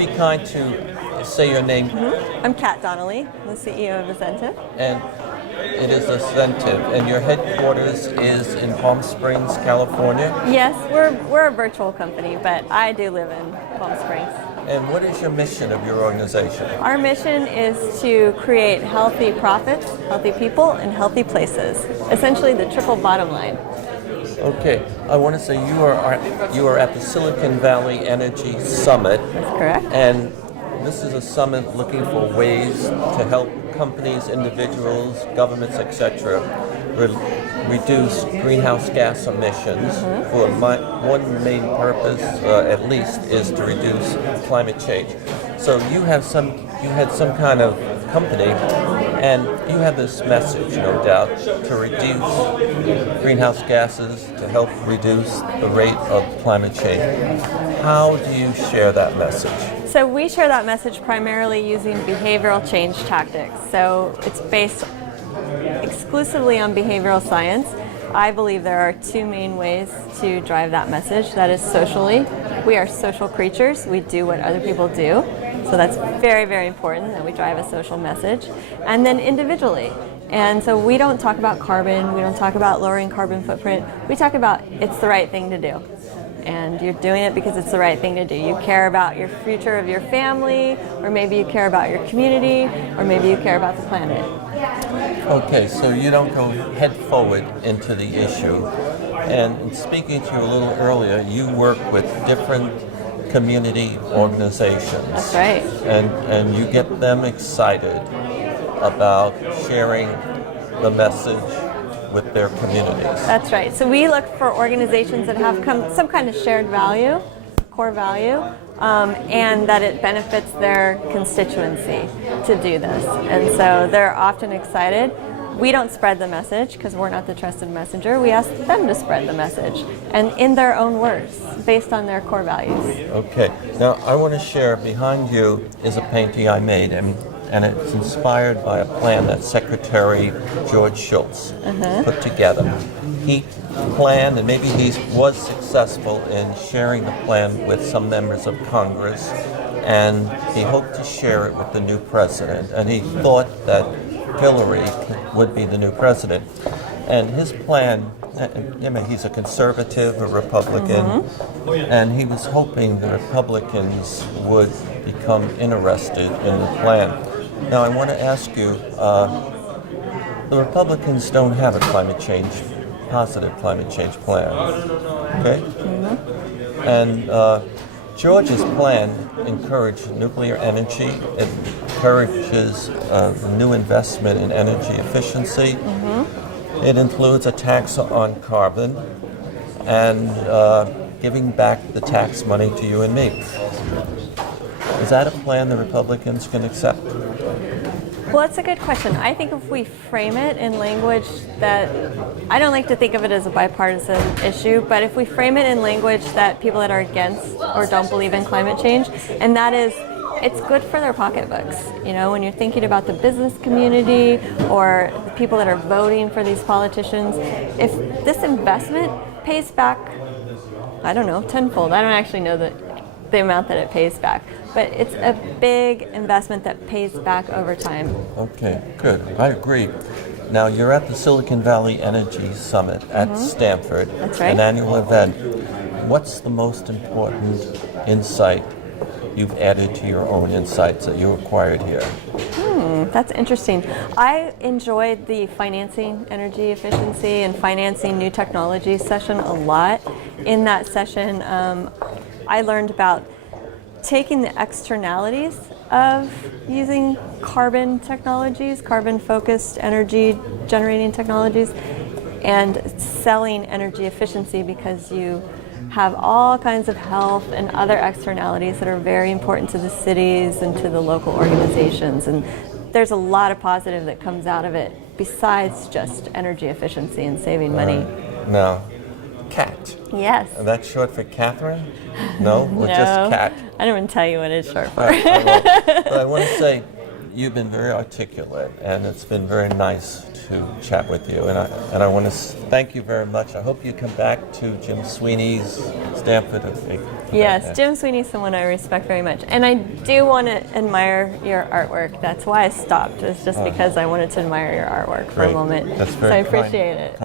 be kind to say your name? I'm Kat Donnelly, the CEO of AZENTIVE. And it is AZENTIVE, and your headquarters is in Palm Springs, California? Yes, we're a virtual company, but I do live in Palm Springs. And what is your mission of your organization? Our mission is to create healthy profits, healthy people, and healthy places. Essentially the triple bottom line. Okay, I want to say you are at the Silicon Valley Energy Summit. That's correct. And this is a summit looking for ways to help companies, individuals, governments, etc. Reduce greenhouse gas emissions. For one main purpose, at least, is to reduce climate change. So you had some kind of company, and you have this message, no doubt, to reduce greenhouse gases, to help reduce the rate of climate change. How do you share that message? So we share that message primarily using behavioral change tactics. So it's based exclusively on behavioral science. I believe there are two main ways to drive that message. That is socially. We are social creatures. We do what other people do. So that's very, very important that we drive a social message. And then individually. And so we don't talk about carbon. We don't talk about lowering carbon footprint. We talk about it's the right thing to do. And you're doing it because it's the right thing to do. You care about your future of your family, or maybe you care about your community, or maybe you care about the planet. Okay, so you don't go head forward into the issue. And speaking to you a little earlier, you work with different community organizations. That's right. And you get them excited about sharing the message with their communities. That's right. So we look for organizations that have some kind of shared value, core value, and that it benefits their constituency to do this. And so they're often excited. We don't spread the message because we're not the trusted messenger. We ask them to spread the message, and in their own words, based on their core values. Okay. Now I want to share, behind you is a painting I made, and it's inspired by a plan that Secretary George Shultz put together. He planned, and maybe he was successful in sharing the plan with some members of Congress, and he hoped to share it with the new president, and he thought that Hillary would be the new president. And his plan, he's a conservative, a Republican, and he was hoping the Republicans would become interested in the plan. Now I want to ask you, the Republicans don't have a positive climate change plan, okay? And George's plan encouraged nuclear energy, it encourages new investment in energy efficiency, it includes a tax on carbon, and giving back the tax money to you and me. Is that a plan the Republicans can accept? Well, that's a good question. I think if we frame it in language that, I don't like to think of it as a bipartisan issue, but if we frame it in language that people that are against or don't believe in climate change, and that is, it's good for their pocketbooks. You know, when you're thinking about the business community or the people that are voting for these politicians, if this investment pays back, I don't know, tenfold. I don't actually know the amount that it pays back, but it's a big investment that pays back over time. Okay, good. I agree. Now you're at the Silicon Valley Energy Summit at Stanford. That's right. An annual event. What's the most important insight you've added to your own insights that you acquired here? That's interesting. I enjoyed the financing energy efficiency and financing new technology session a lot. In that session, I learned about taking the externalities of using carbon technologies, carbon-focused energy generating technologies, and selling energy efficiency because you have all kinds of health and other externalities that are very important to the cities and to the local organizations. And there's a lot of positive that comes out of it besides just energy efficiency and saving money. Now, CAT. Yes. And that's short for Catherine? No? Or No. just CAT? I don't even tell you what it's short for. But I want to say, you've been very articulate, and it's been very nice to chat with you. And I want to thank you very much. I hope you come back to Jim Sweeney's Stanford event. Yes, Jim Sweeney's someone I respect very much. And I do want to admire your artwork. That's why I stopped. It's just because I wanted to admire your artwork for a Great. moment. That's So very I kind. appreciate it.